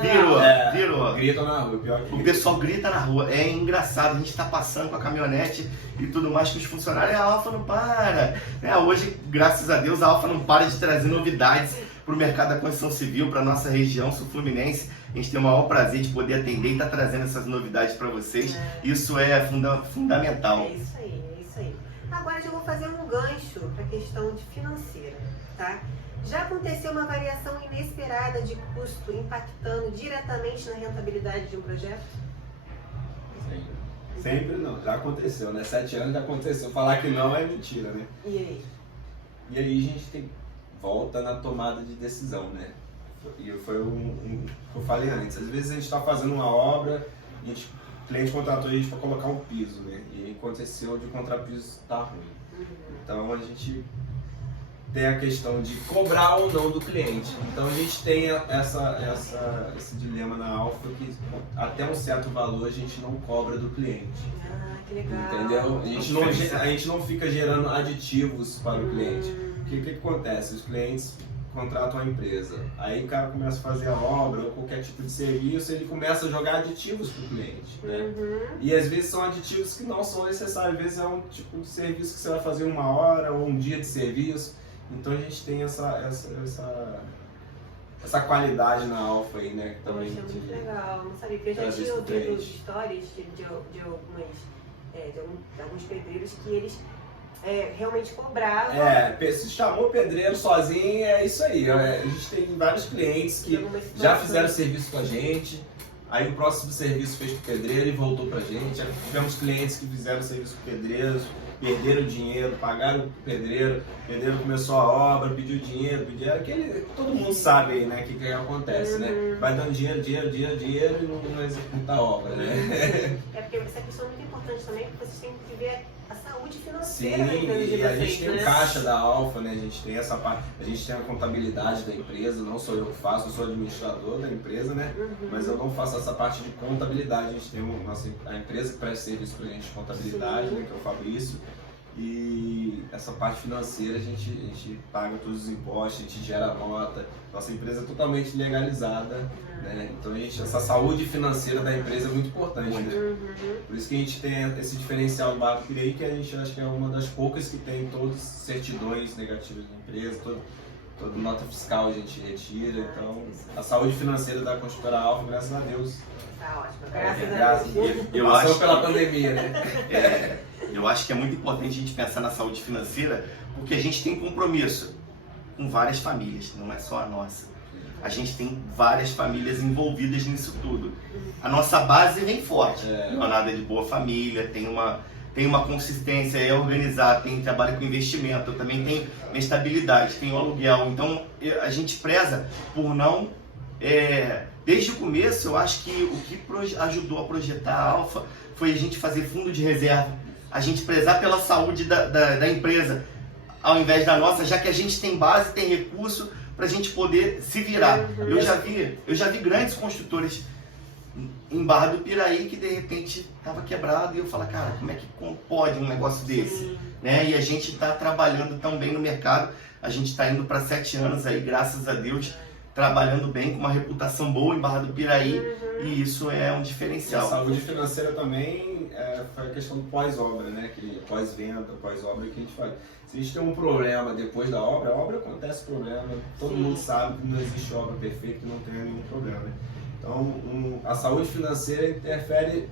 Virou. Grita na rua, pior que O pessoal grita na rua, é engraçado, a gente tá passando com a caminhonete e tudo mais que os funcionários, a Alfa não para. Hoje, graças a Deus, a Alfa não para de trazer novidades para o mercado da construção civil, para nossa região sul-fluminense. A gente tem o maior prazer de poder atender e estar trazendo essas novidades para vocês. Isso é fundamental. É isso aí. Agora eu vou fazer um gancho para a questão de financeira, tá? Já aconteceu uma variação inesperada de custo impactando diretamente na rentabilidade de um projeto? Sempre não, já aconteceu, né? 7 anos já aconteceu. Falar que não é mentira, né? E aí? E aí a gente volta na tomada de decisão, né? E foi que eu falei antes. Às vezes a gente está fazendo uma obra, o cliente contratou a gente para colocar um piso, né? E aconteceu de o contrapiso estar ruim. Então a gente tem a questão de cobrar ou não do cliente. Então a gente tem esse dilema na Alfa que até um certo valor a gente não cobra do cliente. Que legal. Entendeu? A gente não fica gerando aditivos para o cliente. O que acontece? Os clientes contratam a empresa, aí o cara começa a fazer a obra ou qualquer tipo de serviço, ele começa a jogar aditivos para o cliente, né? E às vezes são aditivos que não são necessários, às vezes é um tipo de serviço que você vai fazer 1 hora ou um dia de serviço, então a gente tem essa qualidade na Alfa aí, né? Que também Poxa, muito legal, não sabia, porque eu já tinha ouvido histórias de alguns pedreiros que eles realmente cobravam. Se chamou pedreiro sozinho, é isso aí. A gente tem vários clientes que já fizeram serviço com a gente, aí o próximo serviço fez com o pedreiro e voltou pra gente. Já tivemos clientes que fizeram serviço com pedreiros, perderam dinheiro, pagaram o pedreiro começou a obra, pediu dinheiro, todo mundo sabe aí, né, o que acontece, né? Vai dando dinheiro e não executa a obra, né? Porque essa questão é muito importante também, porque vocês têm que ver a saúde financeira da empresa de vocês, e a gente tem né? o caixa da Alfa, né? A gente tem essa parte, a gente tem a contabilidade da empresa, não sou eu que faço, eu sou administrador da empresa, né? Mas eu não faço essa parte de contabilidade, a gente tem a empresa que presta serviço pra gente de contabilidade, né? Que é o Fabrício. E essa parte financeira a gente paga todos os impostos, a gente gera nota, nossa empresa é totalmente legalizada, né? Então essa saúde financeira da empresa é muito importante, né? Por isso que a gente tem esse diferencial do Barra do Piraí, que a gente acha que é uma das poucas que tem todas certidões negativas da empresa, toda nota fiscal a gente retira, então a saúde financeira da construtora Alfa, graças a Deus. Tá ótimo, graças a Deus. Eu acho pela pandemia, né? Eu acho que é muito importante a gente pensar na saúde financeira, porque a gente tem compromisso com várias famílias, não é só a nossa. A gente tem várias famílias envolvidas nisso tudo. A nossa base vem forte, nada de boa família, tem uma consistência, é organizado, tem trabalho com investimento, também tem estabilidade, tem o aluguel. Então a gente preza por não... desde o começo, eu acho que o que ajudou a projetar a Alfa foi a gente fazer fundo de reserva, a gente prezar pela saúde da empresa. ao invés da nossa, já que a gente tem base, tem recurso para a gente poder se virar. Eu já vi grandes construtores em Barra do Piraí que de repente estava quebrado e eu falo, cara, como é que pode um negócio desse? Né? E a gente está trabalhando tão bem no mercado, a gente está indo para 7 anos aí, graças a Deus, trabalhando bem, com uma reputação boa em Barra do Piraí, e isso é um diferencial. A saúde financeira também foi a questão do pós-obra, né? Pós-venda, pós-obra que a gente faz. Se a gente tem um problema depois da obra, a obra acontece problema, todo mundo sabe que não existe obra perfeita e não tem nenhum problema. Né? Então, a saúde financeira interfere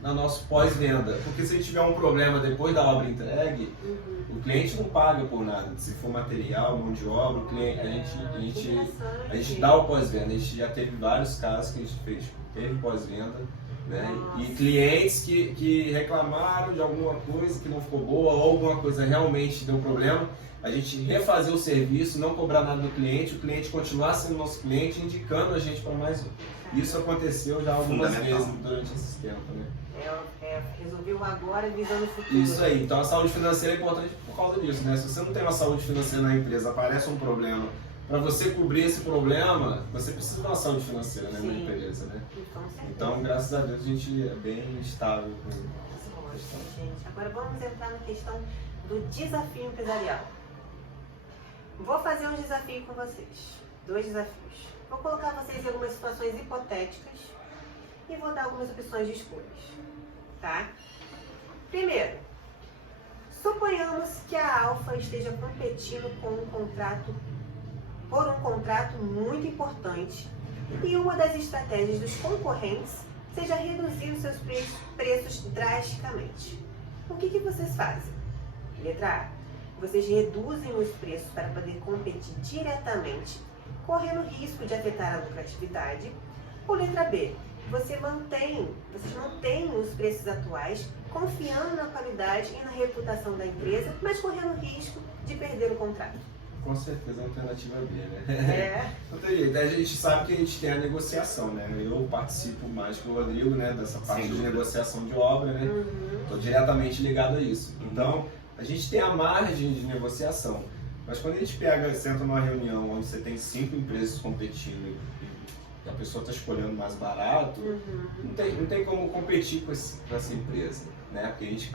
no nosso pós-venda, porque se a gente tiver um problema depois da obra entregue, o cliente não paga por nada. Se for material, mão de obra, a gente dá o pós-venda. A gente já teve vários casos que a gente teve pós-venda, né? E clientes que reclamaram de alguma coisa que não ficou boa ou alguma coisa realmente deu problema, a gente refazer o serviço, não cobrar nada do cliente, o cliente continuar sendo nosso cliente, indicando a gente para mais um. Isso aconteceu já algumas vezes durante esse tempo, né? Resolveu agora visando o futuro. Isso aí, então a saúde financeira é importante por causa disso, né? Se você não tem uma saúde financeira na empresa, aparece um problema, para você cobrir esse problema, você precisa de uma saúde financeira, né, na empresa, né? Então, graças a Deus, a gente é bem estável com isso. Gente, agora vamos entrar na questão do desafio empresarial. Vou fazer um desafio com vocês, 2 desafios. Vou colocar vocês em algumas situações hipotéticas e vou dar algumas opções de escolhas, tá? Primeiro, suponhamos que a Alfa esteja competindo por um contrato muito importante e uma das estratégias dos concorrentes seja reduzir os seus preços drasticamente. O que vocês fazem? Letra A. Vocês reduzem os preços para poder competir diretamente, correndo risco de afetar a lucratividade. Ou letra B. Vocês mantêm os preços atuais, confiando na qualidade e na reputação da empresa, mas correndo risco de perder o contrato. Com certeza a alternativa B, né? Não tem jeito. A gente sabe que a gente tem a negociação, né? Eu participo mais que o Rodrigo, né? Dessa parte de negociação de obra, né? Estou diretamente ligado a isso. Então, a gente tem a margem de negociação. Mas quando a gente senta numa reunião onde você tem 5 empresas competindo e a pessoa está escolhendo mais barato, não tem como competir com essa empresa, né? Porque a gente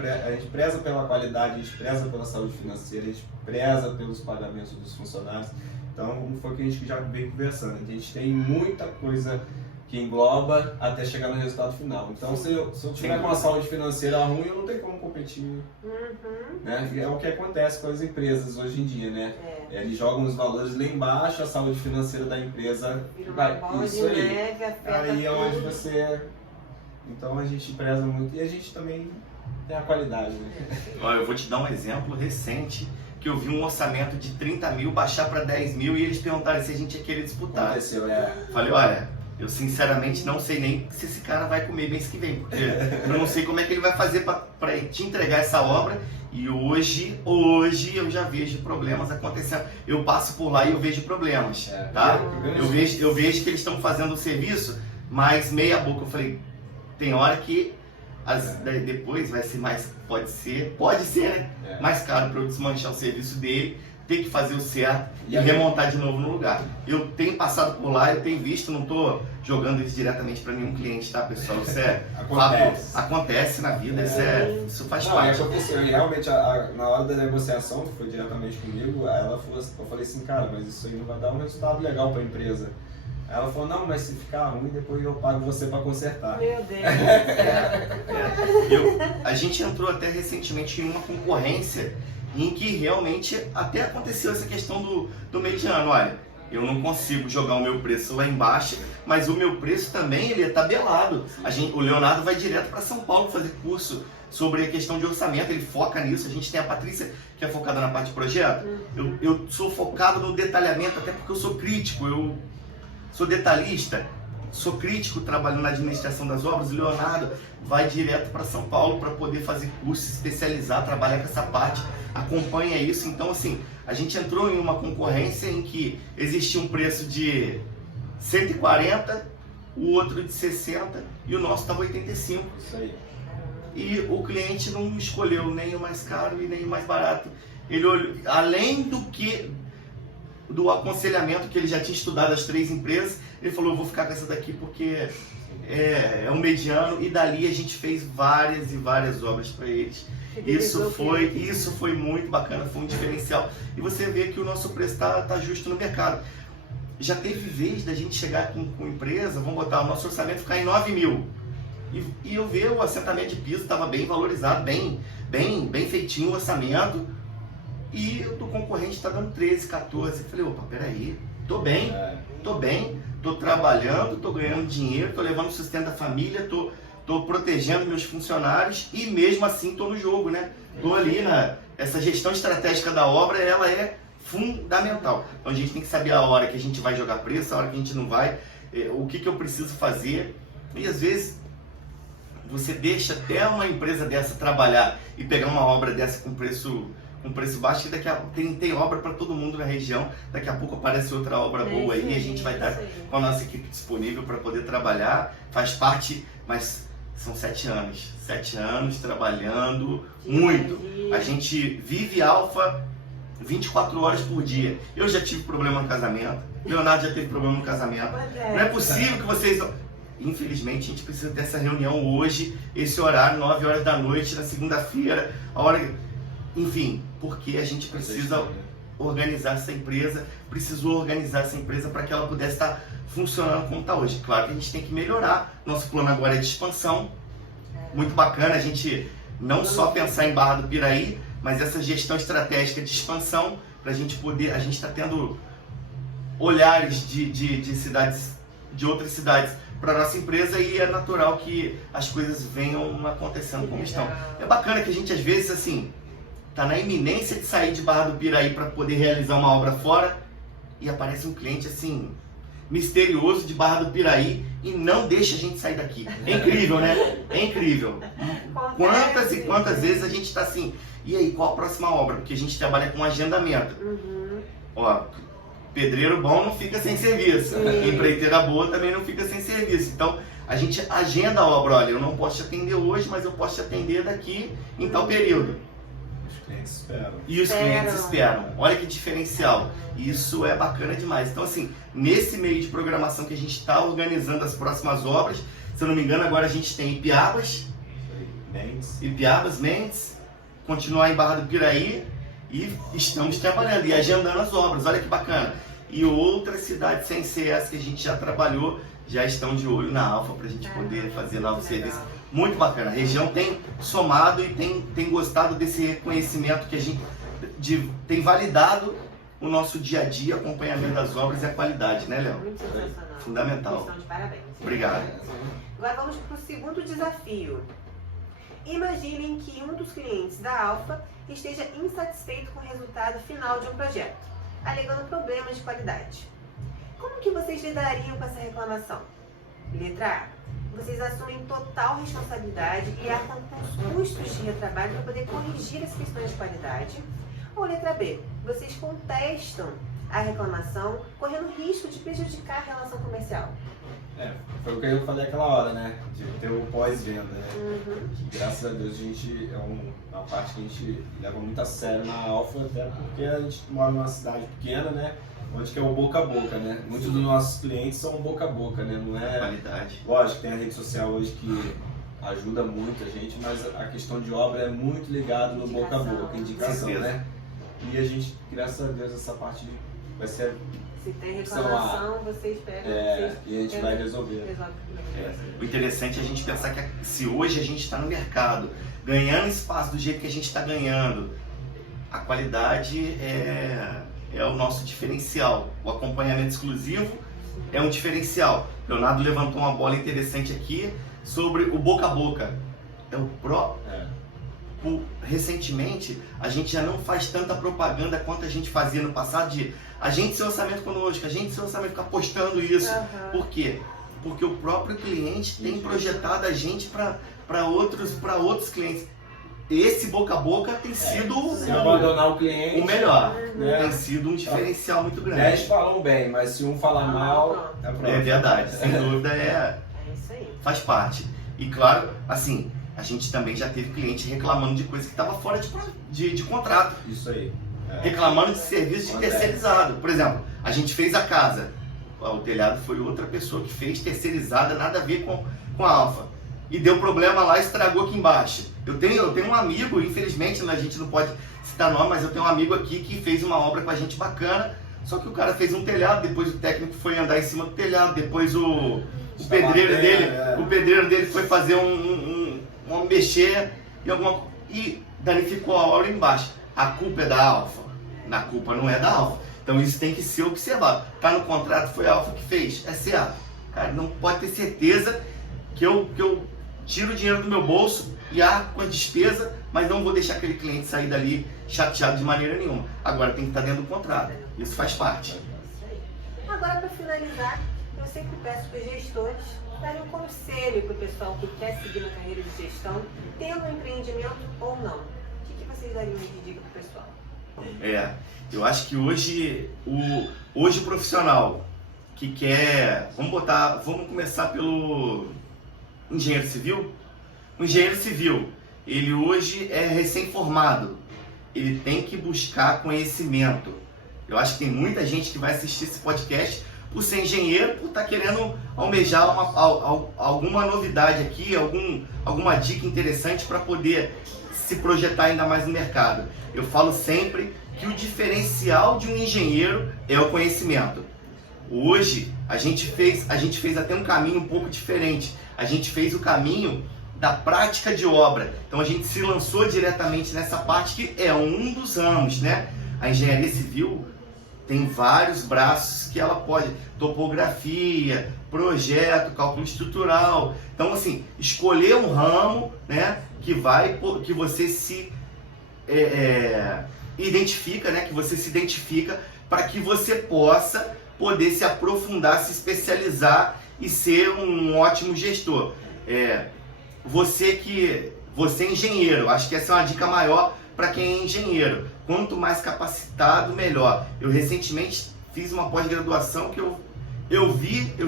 preza pela qualidade, a gente preza pela saúde financeira, a gente preza pelos pagamentos dos funcionários. Então, foi o que a gente já veio conversando. A gente tem muita coisa que engloba até chegar no resultado final. Então, se eu tiver com uma saúde financeira ruim, eu não tenho como competir. Né? É o que acontece com as empresas hoje em dia, né? Eles jogam os valores lá embaixo, a saúde financeira da empresa vai. Isso aí. Aí é onde você. Então a gente preza muito e a gente também tem a qualidade, né? Olha, eu vou te dar um exemplo recente que eu vi um orçamento de 30 mil baixar para 10 mil e eles perguntaram se a gente ia querer disputar. Aconteceu, Falei, olha, eu sinceramente não sei nem se esse cara vai comer mês que vem, porque eu não sei como é que ele vai fazer para te entregar essa obra. E hoje eu já vejo problemas acontecendo. Eu passo por lá e eu vejo problemas, tá? Eu vejo que eles estão fazendo o serviço, mas meia boca. Eu falei, tem hora que depois vai ser mais, pode ser, né? Mais caro para eu desmanchar o serviço dele, ter que fazer o certo e remontar de novo no lugar. Eu tenho passado por lá, eu tenho visto, não estou jogando isso diretamente para nenhum cliente, tá, pessoal? Isso acontece na vida, isso faz parte. Aconteceu, e realmente na hora da negociação, que foi diretamente comigo, eu falei assim, cara, mas isso aí não vai dar um resultado legal para a empresa. Ela falou, não, mas se ficar ruim, depois eu pago você para consertar. Meu Deus. A gente entrou até recentemente em uma concorrência em que realmente até aconteceu essa questão do mediano. Olha, eu não consigo jogar o meu preço lá embaixo, mas o meu preço também ele é tabelado. O Leonardo vai direto para São Paulo fazer curso sobre a questão de orçamento, ele foca nisso. A gente tem a Patrícia, que é focada na parte de projeto. Eu sou focado no detalhamento, até porque eu sou crítico, eu sou detalhista, sou crítico trabalhando na administração das obras. O Leonardo vai direto para São Paulo para poder fazer curso, se especializar, trabalhar com essa parte, acompanha isso. Então, assim, a gente entrou em uma concorrência em que existia um preço de 140, o outro de 60 e o nosso estava 85. Isso aí. E o cliente não escolheu nem o mais caro e nem o mais barato. Ele olhou, além do aconselhamento que ele já tinha estudado as 3 empresas, ele falou, eu vou ficar com essa daqui porque é um mediano, e dali a gente fez várias e várias obras para eles. Isso foi muito bacana, foi um diferencial. E você vê que o nosso preço está justo no mercado. Já teve vez da gente chegar com empresa, vamos botar o nosso orçamento ficar em 9 mil. E eu ver o assentamento de piso estava bem valorizado, bem feitinho o orçamento. E o do concorrente está dando 13, 14. Eu falei, opa, peraí, tô bem, tô trabalhando, tô ganhando dinheiro, tô levando o sustento da família, tô protegendo meus funcionários e mesmo assim tô no jogo, né? Tô ali essa gestão estratégica da obra, ela é fundamental. Então a gente tem que saber a hora que a gente vai jogar preço, a hora que a gente não vai, o que eu preciso fazer. E às vezes você deixa até uma empresa dessa trabalhar e pegar uma obra dessa com preço baixo, e daqui a pouco tem obra para todo mundo na região, daqui a pouco aparece outra obra boa aí, e a gente vai estar com a nossa equipe disponível para poder trabalhar, faz parte, mas são 7 anos trabalhando muito. A gente vive Alfa 24 horas por dia. Eu já tive problema no casamento, Leonardo já teve problema no casamento, não é possível que vocês... Infelizmente a gente precisa ter essa reunião hoje, esse horário, 9 horas da noite, na segunda-feira, a hora... Enfim, porque a gente precisa organizar essa empresa, para que ela pudesse estar funcionando como está hoje. Claro que a gente tem que melhorar. Nosso plano agora é de expansão. Muito bacana a gente não só pensar em Barra do Piraí, mas essa gestão estratégica de expansão, para a gente poder... A gente está tendo olhares de cidades, de outras cidades para a nossa empresa, e é natural que as coisas venham acontecendo como estão. É bacana que a gente às vezes assim... está na iminência de sair de Barra do Piraí para poder realizar uma obra fora, e aparece um cliente assim, misterioso de Barra do Piraí, e não deixa a gente sair daqui. É incrível, né? É incrível. Quantas e quantas vezes a gente está assim, e aí, qual a próxima obra? Porque a gente trabalha com agendamento. Ó, pedreiro bom não fica sem serviço. Empreiteira boa também não fica sem serviço. Então, a gente agenda a obra. Olha, eu não posso te atender hoje, mas eu posso te atender daqui em tal período. E os clientes esperam. Olha que diferencial. Isso é bacana demais. Então, assim, nesse meio de programação que a gente está organizando as próximas obras, se eu não me engano, agora a gente tem Ipiabas, Mendes, continuar em Barra do Piraí, e estamos trabalhando e agendando as obras. Olha que bacana. E outras cidades sem CS que a gente já trabalhou, já estão de olho na Alfa para a gente poder fazer novos serviços. Muito bacana. A região tem somado e tem gostado desse reconhecimento que a gente tem validado o nosso dia a dia, acompanhamento das obras e a qualidade, né, Léo? Muito sensacional. Fundamental. Estão de parabéns. Obrigado. Agora vamos para o segundo desafio. Imaginem que um dos clientes da Alfa esteja insatisfeito com o resultado final de um projeto, alegando problemas de qualidade. Como que vocês lidariam com essa reclamação? Letra A. Vocês assumem total responsabilidade e arcam com os custos de retrabalho para poder corrigir as questões de qualidade. Ou letra B. Vocês contestam a reclamação, correndo risco de prejudicar a relação comercial. Foi o que eu falei aquela hora, né? De ter o pós-venda, né? Que, graças a Deus, a gente é uma parte que a gente leva muito a sério na Alfa, até porque a gente mora numa cidade pequena, né? Onde que é o boca a boca, né? Muitos dos nossos clientes são boca a boca, né? Não é... Qualidade. Lógico, tem a rede social hoje que ajuda muito a gente, mas a questão de obra é muito ligada no boca a boca, indicação, né? E a gente, graças a Deus, essa parte vai ser... Se tem reclamação, vocês pegam... e a gente vai resolver. O interessante é a gente pensar que se hoje a gente está no mercado, ganhando espaço do jeito que a gente está ganhando, a qualidade é o nosso diferencial. O acompanhamento exclusivo é um diferencial. Leonardo levantou uma bola interessante aqui sobre o boca a boca. Recentemente, a gente já não faz tanta propaganda quanto a gente fazia no passado de a gente ser orçamento conosco, a gente ser orçamento, ficar postando isso. Por quê? Porque o próprio cliente tem projetado a gente para outros clientes. Esse boca a boca tem sido se abandonar o cliente, o melhor. Né? Tem sido um diferencial muito grande. 10 falam bem, mas se um falar mal, é verdade. Sem dúvida isso aí. faz parte. E claro, assim, a gente também já teve cliente reclamando de coisa que estava fora de contrato. Isso aí. Reclamando de serviço de terceirizado. Por exemplo, a gente fez a casa. O telhado foi outra pessoa que fez, terceirizada, nada a ver com a Alfa. E deu problema lá, estragou aqui embaixo. Eu tenho um amigo, infelizmente a gente não pode citar nome, mas eu tenho um amigo aqui que fez uma obra com a gente bacana, só que o cara fez um telhado, depois o técnico foi andar em cima do telhado, depois o pedreiro dele foi fazer uma mexer e danificou a obra embaixo. A culpa é da Alfa? A culpa não é da Alfa. Então isso tem que ser observado. Tá no contrato, foi a Alfa que fez, é certo. Cara, não pode ter certeza que eu tiro o dinheiro do meu bolso e arco com a despesa, mas não vou deixar aquele cliente sair dali chateado de maneira nenhuma. Agora tem que estar dentro do contrato. Isso faz parte. Agora, para finalizar, eu sempre peço para os gestores darem um conselho para o pessoal que quer seguir na carreira de gestão, tendo um empreendimento ou não. O que vocês dariam de dica para o pessoal? Eu acho que hoje o profissional que quer... Vamos começar pelo engenheiro civil. O engenheiro civil, ele hoje é recém-formado. Ele tem que buscar conhecimento. Eu acho que tem muita gente que vai assistir esse podcast por ser engenheiro, por estar querendo almejar alguma novidade aqui, alguma dica interessante para poder se projetar ainda mais no mercado. Eu falo sempre que o diferencial de um engenheiro é o conhecimento. Hoje, a gente fez até um caminho um pouco diferente. A gente fez o caminho da prática de obra. Então a gente se lançou diretamente nessa parte que é um dos ramos, né? A engenharia civil tem vários braços que ela pode, topografia, projeto, cálculo estrutural. Então assim, escolher um ramo, né, que você se identifica, né, que você se identifica para que você possa poder se aprofundar, se especializar e ser um ótimo gestor. Você é engenheiro, acho que essa é uma dica maior para quem é engenheiro. Quanto mais capacitado, melhor. Eu recentemente fiz uma pós-graduação que eu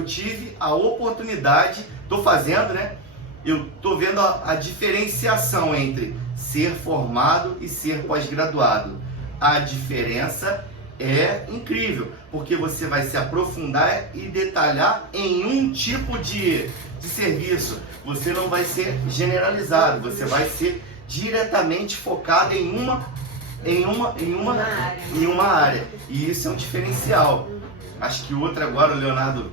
tive a oportunidade, estou fazendo, né? Eu estou vendo a diferenciação entre ser formado e ser pós-graduado. A diferença é incrível, porque você vai se aprofundar e detalhar em um tipo de serviço. Você não vai ser generalizado, você vai ser diretamente focado em uma área. E isso é um diferencial. Acho que outra agora, o Leonardo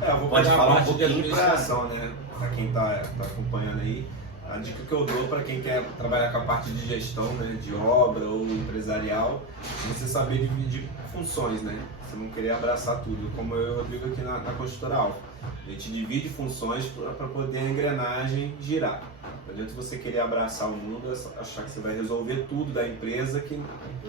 eu vou pode falar um pouquinho de administração, né? Para quem está acompanhando aí. A dica que eu dou para quem quer trabalhar com a parte de gestão, né, de obra ou empresarial, é você saber dividir funções, né? Você não querer abraçar tudo, como eu digo aqui na Construtora Alfa. A gente divide funções para poder a engrenagem girar. Não adianta você querer abraçar o mundo, achar que você vai resolver tudo da empresa, que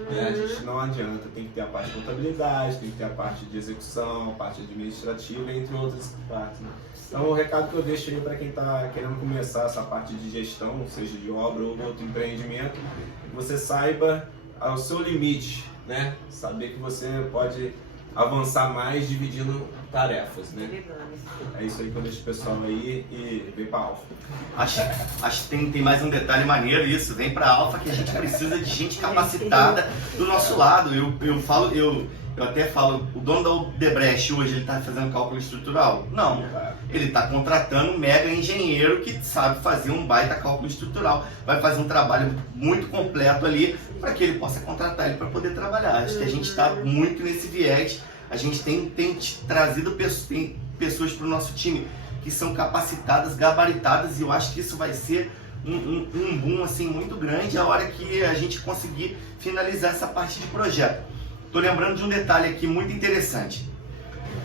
a gente não adianta. Tem que ter a parte de contabilidade, tem que ter a parte de execução, a parte administrativa, entre outras partes, né? Então o recado que eu deixo aí para quem está querendo começar essa parte de gestão, seja de obra ou outro empreendimento, é que você saiba o seu limite, né? Saber que você pode avançar mais dividindo tarefas, né? É isso aí que eu deixo o pessoal aí e vem para a Alfa. Acho que tem mais um detalhe maneiro isso, vem para a Alfa que a gente precisa de gente capacitada do nosso lado. Eu até falo, o dono da Odebrecht hoje ele está fazendo cálculo estrutural? Não, ele está contratando um mega engenheiro que sabe fazer um baita cálculo estrutural, vai fazer um trabalho muito completo ali para que ele possa contratar ele para poder trabalhar. Acho que a gente está muito nesse viés, a gente tem trazido pessoas para o nosso time que são capacitadas, gabaritadas, e eu acho que isso vai ser um boom assim, muito grande a hora que a gente conseguir finalizar essa parte de projeto. Estou lembrando de um detalhe aqui muito interessante.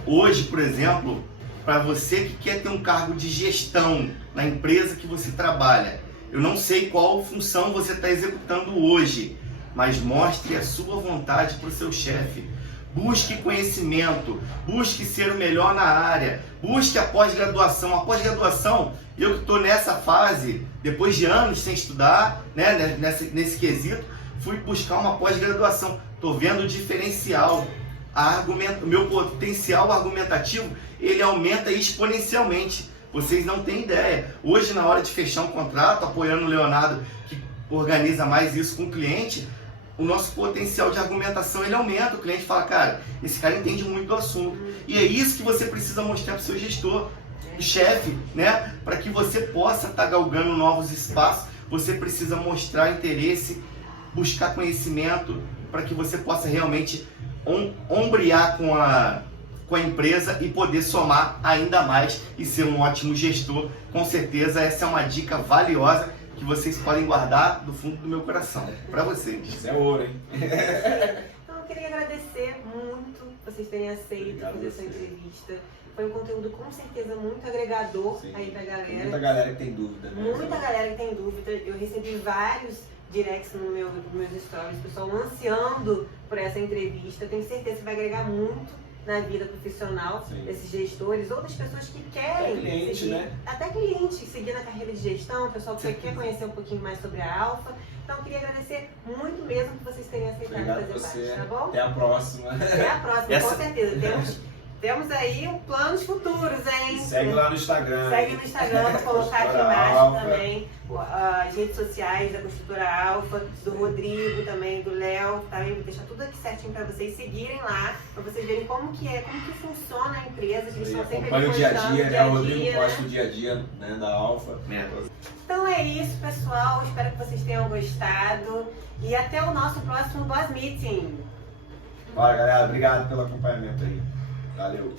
Hoje, por exemplo, para você que quer ter um cargo de gestão na empresa que você trabalha, eu não sei qual função você está executando hoje, mas mostre a sua vontade para o seu chefe. Busque conhecimento, busque ser o melhor na área, busque a pós-graduação. A pós-graduação, eu que estou nessa fase, depois de anos sem estudar, né, nesse quesito, fui buscar uma pós-graduação. Estou vendo o diferencial, o meu potencial argumentativo, ele aumenta exponencialmente. Vocês não têm ideia. Hoje, na hora de fechar um contrato, apoiando o Leonardo, que organiza mais isso com o cliente, o nosso potencial de argumentação ele aumenta. O cliente fala, cara, esse cara entende muito do assunto. E é isso que você precisa mostrar para o seu gestor, o chefe, né? Para que você possa estar galgando novos espaços, você precisa mostrar interesse, buscar conhecimento, para que você possa realmente ombrear com a empresa e poder somar ainda mais e ser um ótimo gestor. Com certeza essa é uma dica valiosa que vocês podem guardar do fundo do meu coração, para vocês. Isso é ouro, hein? Então eu queria agradecer muito vocês terem aceito fazer essa entrevista. Foi um conteúdo com certeza muito agregador. Sim. Aí pra galera. Tem muita galera que tem dúvida, né? Muita galera que tem dúvida. Eu recebi vários directs nos meus stories, pessoal ansiando por essa entrevista. Tenho certeza que vai agregar muito na vida profissional. Sim. Desses gestores, outras pessoas que querem até cliente, seguir, né? Até cliente, seguir na carreira de gestão, pessoal que quer conhecer um pouquinho mais sobre a Alfa. Então eu queria agradecer muito mesmo por vocês terem aceitado fazer parte, tá bom? Até a próxima. Até a próxima, com certeza. Temos aí planos futuros, hein? Segue lá no Instagram. Segue no Instagram, vou colocar aqui embaixo também as redes sociais da Construtora Alfa, do Rodrigo também, do Léo, também vou deixar tudo aqui certinho para vocês seguirem lá, para vocês verem como que funciona a empresa, que eles estão sempre acompanha o dia a dia, né? O Rodrigo né? posta o dia a dia, né, da Alfa. Então é isso, pessoal, espero que vocês tenham gostado e até o nosso próximo Boss Meeting. Bora, galera, obrigado pelo acompanhamento aí. Valeu!